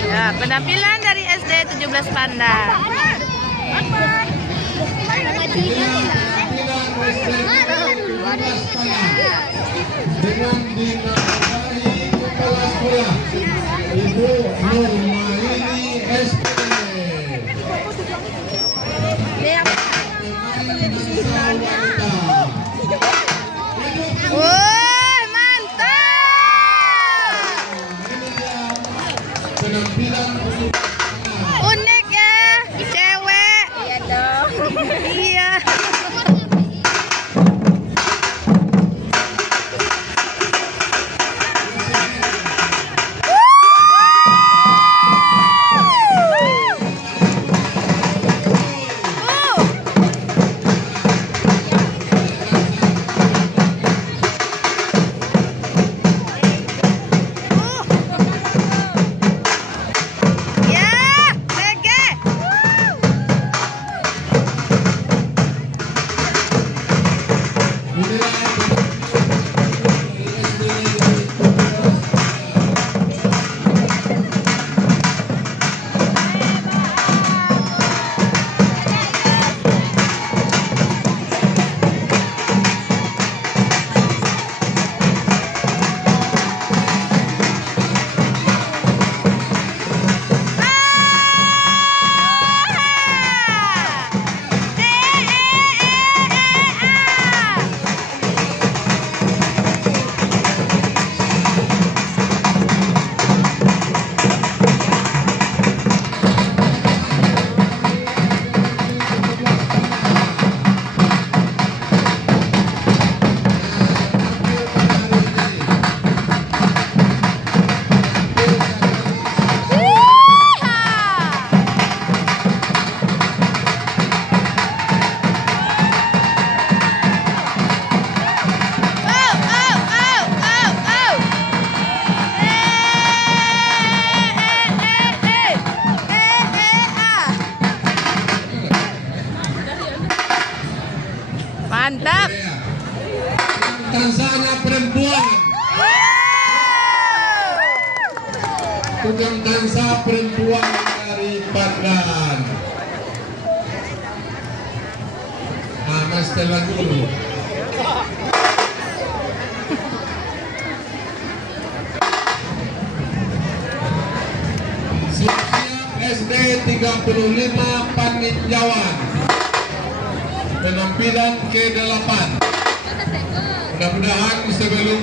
Ya, penampilan dari SD 17 Pandan. Dengan dinamai kepala sekolah Ibu Nurmaini SPD. Woi, mantap! Penampilan Unik ya, cewek. Iya dong. Iya. Mantap. Tansanya perempuan. Tukang Tansa perempuan dari Pandan. Nah, mas setelah dulu. Siap-siap SD 35 Paninjauan. Penampilan ke-8. Mudah-mudahan sebelum